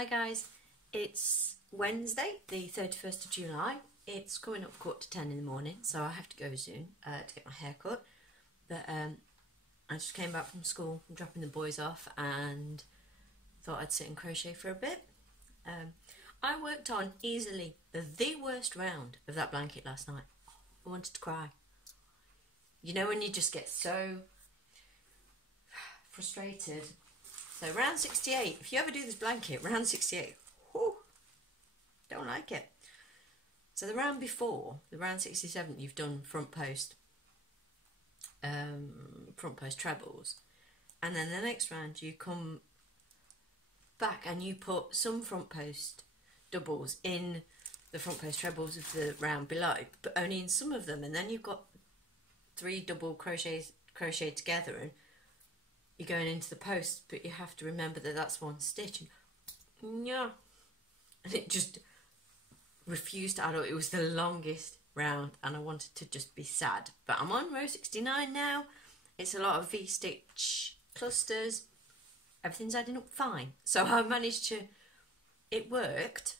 Hi guys, it's Wednesday the 31st of July. It's coming up 9:45 in the morning, so I have to go soon to get my hair cut. But I just came back from school, I'm dropping the boys off, and thought I'd sit and crochet for a bit. I worked on easily the worst round of that blanket last night. I wanted to cry. You know when you just get so frustrated. So round 68, if you ever do this blanket, round 68, whew, don't like it. So the round before, the round 67, you've done front post trebles. And then the next round you come back and you put some front post doubles in the front post trebles of the round below, but only in some of them. And then you've got 3 double crocheted together and you're going into the post, but you have to remember that that's one stitch. And yeah, and it just refused to add up. It was the longest round and I wanted to just be sad. But I'm on row 69 now. It's a lot of V-stitch clusters. Everything's adding up fine. So I managed to, it worked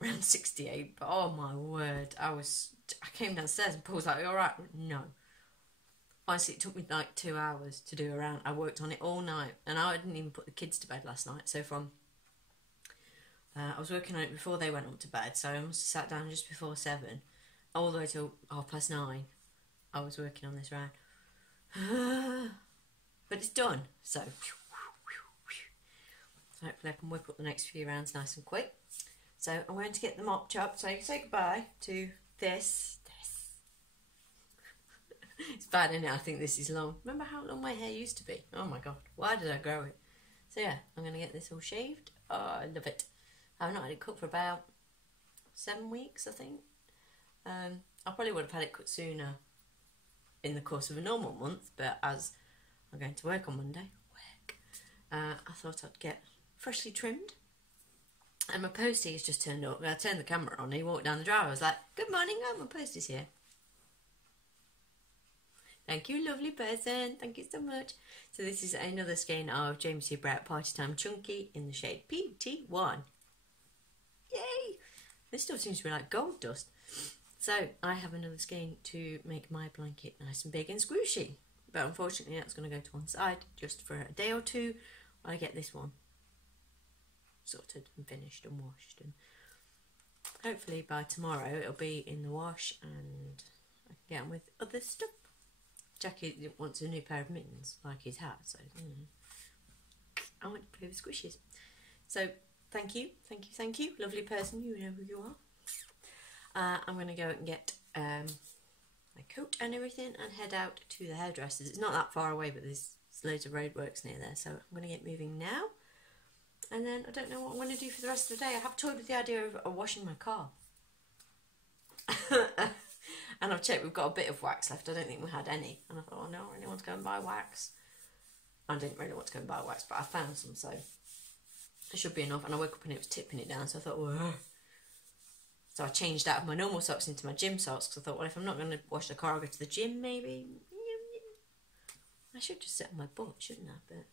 round 68, but oh my word, I came downstairs and Paul was like, "You all right?" No. Honestly, it took me like 2 hours to do a round. I worked on it all night, and I didn't even put the kids to bed last night. So from, I was working on it before they went up to bed, so I must have sat down just before 7, all the way till 9:30. I was working on this round. But it's done, so hopefully I can whip up the next few rounds nice and quick. So I'm going to get the mop chopped, so you can say goodbye to this. It's bad, isn't it? I think this is long. Remember how long my hair used to be? Oh my god, why did I grow it? So yeah, I'm going to get this all shaved. Oh, I love it. I've not had it cut for about 7 weeks, I think. I probably would have had it cut sooner in the course of a normal month, but as I'm going to work on Monday, I thought I'd get freshly trimmed. And my postie has just turned up. I turned the camera on, he walked down the drive. I was like, "Good morning, my postie's here." Thank you, lovely person. Thank you so much. So this is another skein of James C. Brett Party Time Chunky in the shade PT1. Yay! This stuff seems to be like gold dust. So I have another skein to make my blanket nice and big and squishy. But unfortunately that's going to go to one side just for a day or two while I get this one sorted and finished and washed. And hopefully by tomorrow it'll be in the wash and I can get on with other stuff. Jackie wants a new pair of mittens, like his hat, so I want to play with squishes. So thank you, lovely person, you know who you are. I'm going to go and get my coat and everything and head out to the hairdressers. It's not that far away, but there's loads of roadworks near there, so I'm going to get moving now. And then I don't know what I'm going to do for the rest of the day. I have toyed with the idea of washing my car. And I've checked, we've got a bit of wax left. I don't think we had any. And I thought, oh no, I really want to go and buy wax. I didn't really want to go and buy wax, but I found some, so it should be enough. And I woke up and it was tipping it down, so I thought, whoa. So I changed out of my normal socks into my gym socks, because I thought, well, if I'm not going to wash the car, I'll go to the gym, maybe. I should just sit on my butt, shouldn't I? But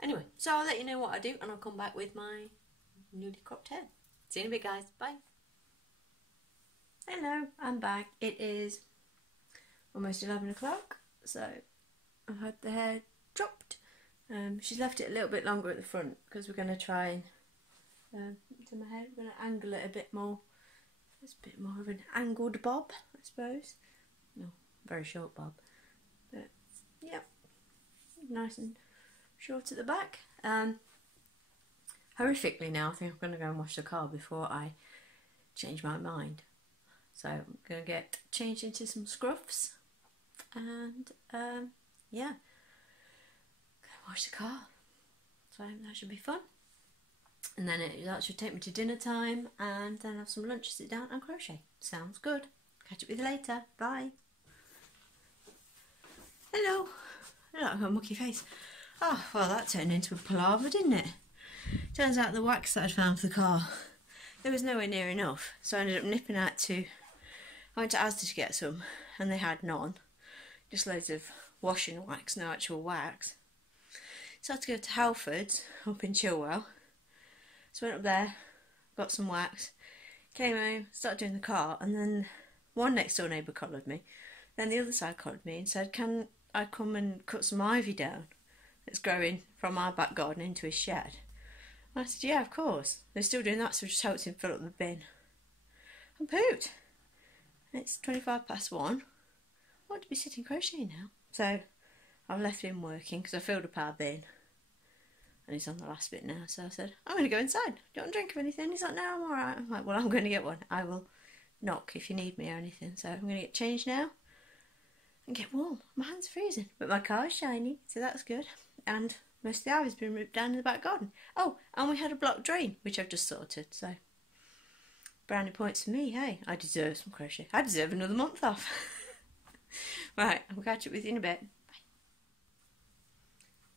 anyway, so I'll let you know what I do, and I'll come back with my newly cropped hair. See you in a bit, guys. Bye. Hello, I'm back. It is almost 11 o'clock, so I've had the hair chopped. She's left it a little bit longer at the front because we're going to try and do my hair. We're going to angle it a bit more. It's a bit more of an angled bob, I suppose. No, very short bob. But yeah, nice and short at the back. Horrifically now, I think I'm going to go and wash the car before I change my mind. So I'm going to get changed into some scruffs and yeah, go wash the car. So that should be fun. And then that should take me to dinner time and then have some lunch, sit down and crochet. Sounds good. Catch up with you later. Bye. Hello. Hello, I've got a mucky face. Oh, well that turned into a palaver, didn't it? Turns out the wax that I'd found for the car, there was nowhere near enough. So I ended up nipping out I went to Asda to get some and they had none. Just loads of washing wax, no actual wax. So I had to go to Halfords up in Chilwell. So I went up there, got some wax, came home, started doing the car, and then one next door neighbour collared me. Then the other side collared me and said, can I come and cut some ivy down that's growing from our back garden into his shed? And I said, yeah, of course. They're still doing that, so I just helped him fill up the bin. I'm pooped. It's 1:25. I want to be sitting crocheting now. So I've left him working because I filled up our bin. And he's on the last bit now, so I said, I'm going to go inside. Do you want a drink of anything? He's like, no, I'm alright. I'm like, well, I'm going to get one. I will knock if you need me or anything. So I'm going to get changed now and get warm. My hands are freezing, but my car is shiny, so that's good. And most of the ivy's been ripped down in the back garden. Oh, and we had a blocked drain, which I've just sorted, so brownie points for me. Hey, I deserve some crochet. I deserve another month off. Right, I'll catch up with you in a bit. Bye.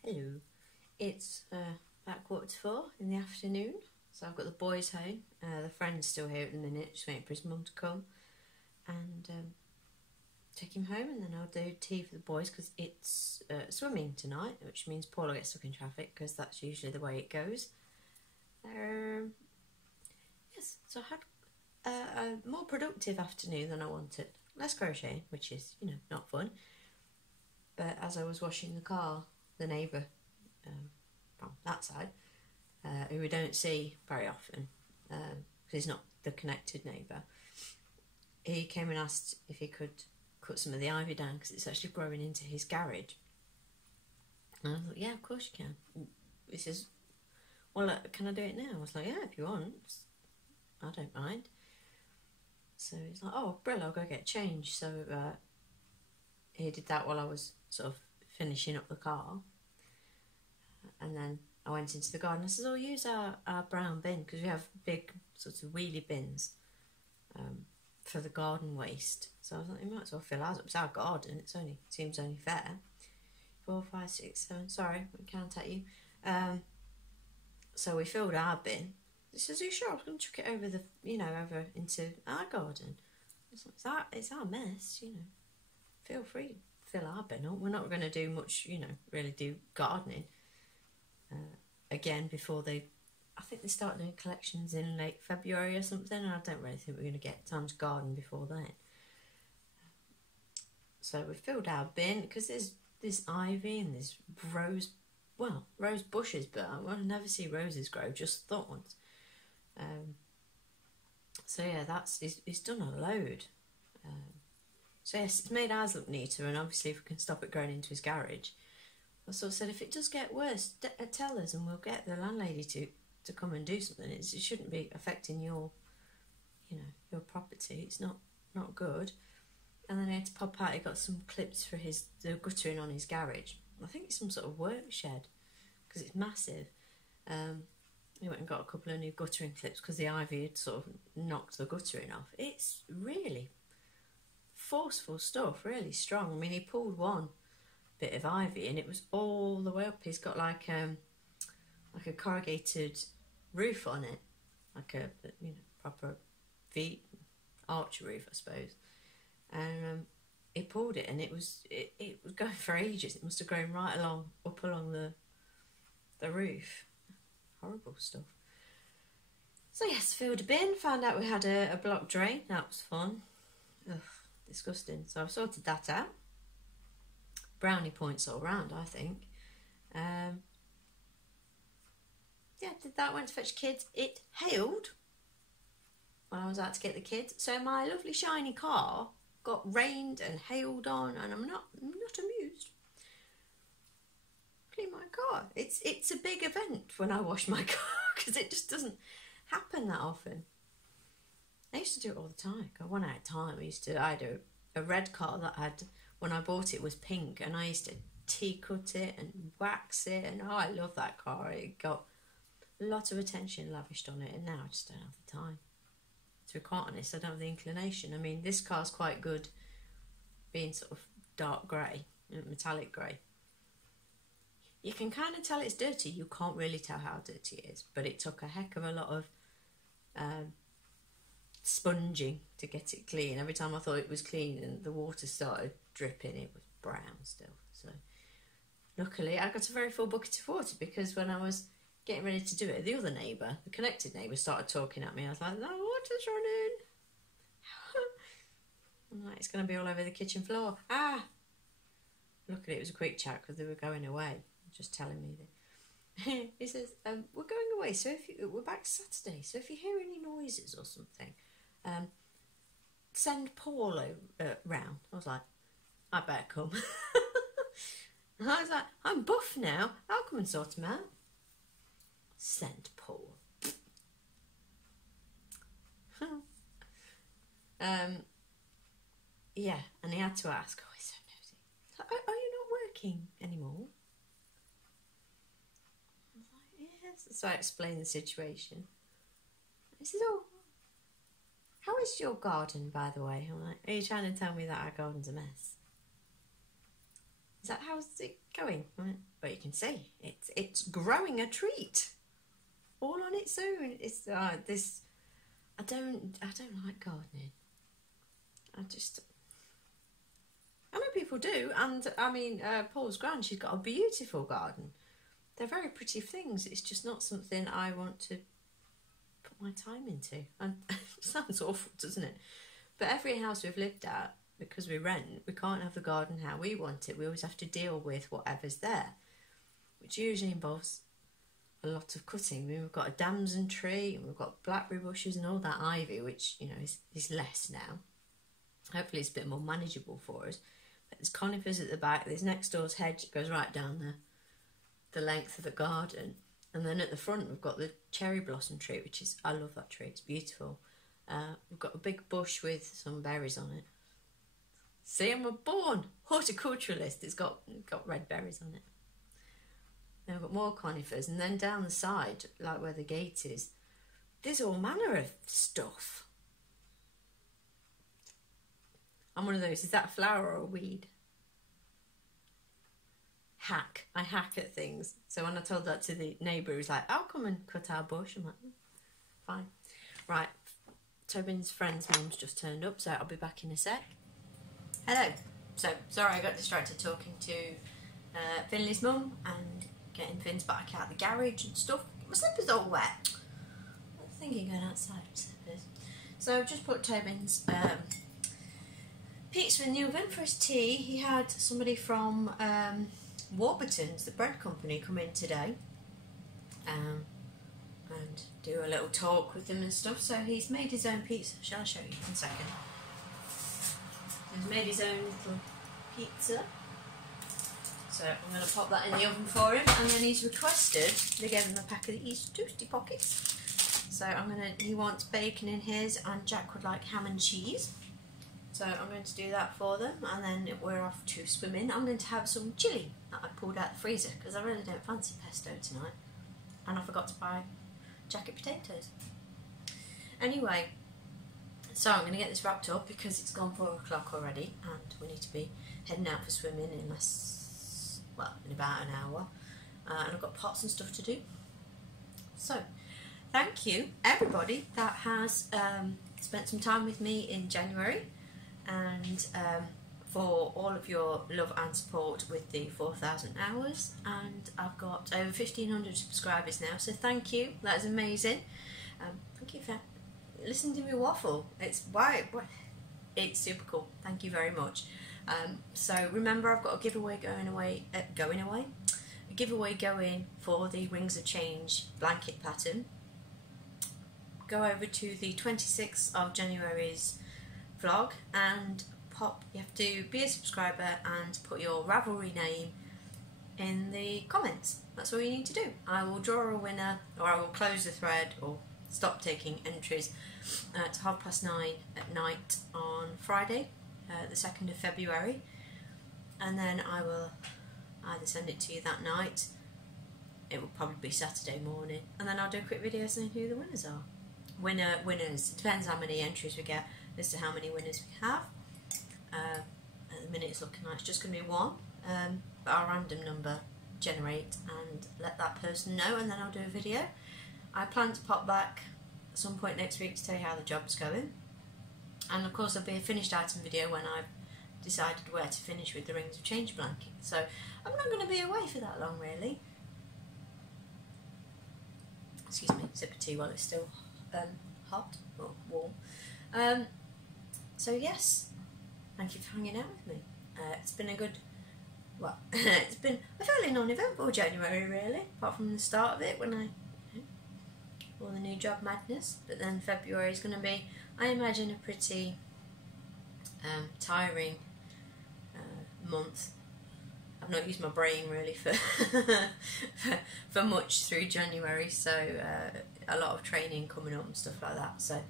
Hello. It's about 4:45 in the afternoon, so I've got the boys home. The friend's still here at the minute, just waiting for his mum to come and take him home, and then I'll do tea for the boys because it's swimming tonight, which means Paul will get stuck in traffic because that's usually the way it goes. Yes, so I had a more productive afternoon than I wanted. Less crocheting, which is, you know, not fun. But as I was washing the car, the neighbour from that side, who we don't see very often, because he's not the connected neighbour, he came and asked if he could cut some of the ivy down because it's actually growing into his garage. And I thought, yeah, of course you can. He says, well, can I do it now? I was like, yeah, if you want. I don't mind. So he's like, oh, Brill, I'll go get changed. So he did that while I was sort of finishing up the car. And then I went into the garden. I said, I'll use our brown bin because we have big sort of wheelie bins for the garden waste. So I was like, you might as well fill ours up. It's our garden. Seems only fair. 4, 5, 6, 7. Sorry, we can't at you. So we filled our bin. He says, are you sure? I was going to chuck it over over into our garden. It's our mess, you know. Feel free to fill our bin up. We're not going to do much, really do gardening. Again, before I think they start doing collections in late February or something, and I don't really think we're going to get time to garden before then. So we filled our bin because there's this ivy and there's rose bushes, but I never see roses grow, just thorns. So yeah, he's done a load. So yes, it's made ours look neater, and obviously if we can stop it growing into his garage. I sort of said, if it does get worse, tell us and we'll get the landlady to come and do something. It shouldn't be affecting your property. It's not good. And then he had to pop out. He got some clips for the guttering on his garage. I think it's some sort of work shed because it's massive. He went and got a couple of new guttering clips because the ivy had sort of knocked the guttering off. It's really forceful stuff, really strong. I mean, he pulled one bit of ivy and it was all the way up. He's got like a corrugated roof on it, like a proper arch roof, I suppose. And he pulled it, and it was going for ages. It must have grown right up along the roof. Horrible stuff. So yes, filled a bin. Found out we had a blocked drain. That was fun. Ugh, disgusting. So I've sorted that out. Brownie points all round, I think. Yeah, did that. Went to fetch kids. It hailed when I was out to get the kids. So my lovely shiny car got rained and hailed on, and I'm not amused. Clean my car. It's a big event when I wash my car because it just doesn't happen that often. I used to do it all the time. I went out of time. I had a red car that had, when I bought it, was pink, and I used to tea cut it and wax it, and oh, I love that car. It got a lot of attention lavished on it, and now I just don't have the time. To be quite honest, I don't have the inclination. I mean, this car's quite good being sort of dark grey, metallic grey. You can kind of tell it's dirty. You can't really tell how dirty it is, but it took a heck of a lot of sponging to get it clean. Every time I thought it was clean and the water started dripping, it was brown still. So luckily I got a very full bucket of water, because when I was getting ready to do it, the other neighbour, the connected neighbour, started talking at me. I was like, no, water's running. I'm like, it's going to be all over the kitchen floor. Ah! Luckily it was a quick chat because they were going away. Just telling me that. He says, we're going away, so we're back Saturday, so if you hear any noises or something, send Paul round. I was like, I better come. And I was like, I'm buff now, I'll come and sort him out. Send Paul. Yeah, and he had to ask, oh, he's so nosy. Like, are you not working anymore? I was like, yes. So I explained the situation. He says, oh, how is your garden, by the way? I'm like, are you trying to tell me that our garden's a mess? Is that how's it going? Well, you can see it's growing a treat, all on its own. It's this. I don't like gardening. I know people do, and I mean, Paul's grand. She's got a beautiful garden. They're very pretty things. It's just not something I want to put my time into. And it sounds awful, doesn't it? But every house we've lived at, because we rent, we can't have the garden how we want it. We always have to deal with whatever's there, which usually involves a lot of cutting. I mean, we've got a damson tree, and we've got blackberry bushes and all that ivy, which, you know, is less now. Hopefully it's a bit more manageable for us. But there's conifers at the back. There's next door's hedge that goes right down the length of the garden. And then at the front we've got the cherry blossom tree, which is, I love that tree, it's beautiful. We've got a big bush with some berries on it. Sian were born horticulturalist. It's got red berries on it. Then we've got more conifers, and then down the side, like where the gate is, there's all manner of stuff. I'm one of those, is that a flower or a weed? I hack at things. So when I told that to the neighbour, he was like, I'll come and cut our bush. I'm like, fine. Right, Tobin's friend's mum's just turned up, so I'll be back in a sec. Hello. So, sorry I got distracted talking to Finley's mum and getting Finn's back out of the garage and stuff. My slipper's all wet. I was thinking going outside with slippers. So I've just put Tobin's pizza in the oven for his tea. He had somebody from Warburton's, the bread company, come in today and do a little talk with him and stuff. So he's made his own pizza. Shall I show you in a second? He's made his own little pizza. So I'm going to pop that in the oven for him, and then he's requested, they gave him a pack of these toasty pockets. So he wants bacon in his, and Jack would like ham and cheese. So I'm going to do that for them, and then we're off to swimming. I'm going to have some chilli that I pulled out the freezer, because I really don't fancy pesto tonight. And I forgot to buy jacket potatoes. Anyway, so I'm going to get this wrapped up because it's gone 4 o'clock already, and we need to be heading out for swimming in about an hour. And I've got pots and stuff to do. So, thank you everybody that has spent some time with me in January, and for all of your love and support with the 4,000 hours, and I've got over 1,500 subscribers now, so thank you, that is amazing. Thank you for listening to me waffle. It's super cool, thank you very much. So remember, I've got a giveaway going for the Rings of Change blanket pattern. Go over to the 26th of January's vlog and you have to be a subscriber and put your Ravelry name in the comments. That's all you need to do. I will draw a winner, or I will close the thread or stop taking entries at 9:30 at night on Friday, the 2nd of February, and then I will either send it to you that night, it will probably be Saturday morning, and then I'll do a quick video saying who the winners are. Winners, it depends how many entries we get as to how many winners we have. At the minute it's looking like it's just going to be one, but I'll random number generate and let that person know, and then I'll do a video. I plan to pop back at some point next week to tell you how the job's going, and of course there'll be a finished item video when I've decided where to finish with the Rings of Change blanket. So I'm not going to be away for that long really. excuse me, sip of tea while it's still hot or warm. So yes, thank you for hanging out with me. It's been a good, well, it's been a fairly non-eventful January really, apart from the start of it when all the new job madness. But then February is going to be, I imagine, a pretty tiring month. I've not used my brain really for much through January, so a lot of training coming up and stuff like that. So,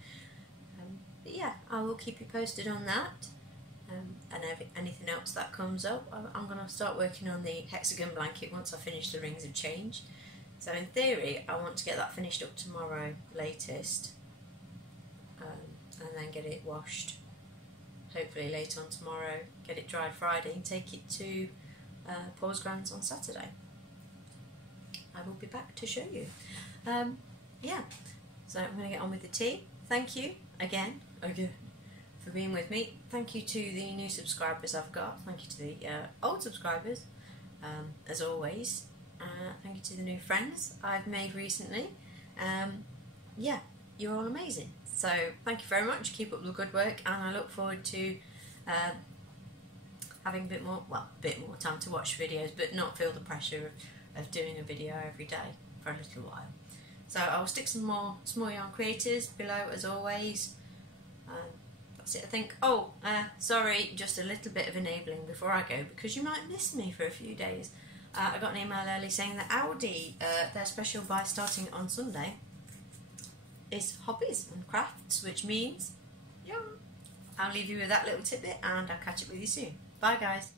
but yeah, I will keep you posted on that, and anything else that comes up. I'm going to start working on the hexagon blanket once I finish the rings of change. So in theory, I want to get that finished up tomorrow latest, and then get it washed. Hopefully later on tomorrow, get it dried Friday, and take it to Paul's Grand's on Saturday. I will be back to show you. Yeah, so I'm going to get on with the tea. Thank you again for being with me. Thank you to the new subscribers I've got. Thank you to the old subscribers, as always. Thank you to the new friends I've made recently. Yeah, you're all amazing. So thank you very much. Keep up the good work, and I look forward to having a bit more time to watch videos, but not feel the pressure of doing a video every day for a little while. So I'll stick some more small yarn creators below as always. That's it, I think. Oh, sorry, just a little bit of enabling before I go, because you might miss me for a few days. I got an email early saying that Aldi, their special buy starting on Sunday, is hobbies and crafts, which means, yeah, I'll leave you with that little tidbit, and I'll catch up with you soon. Bye guys.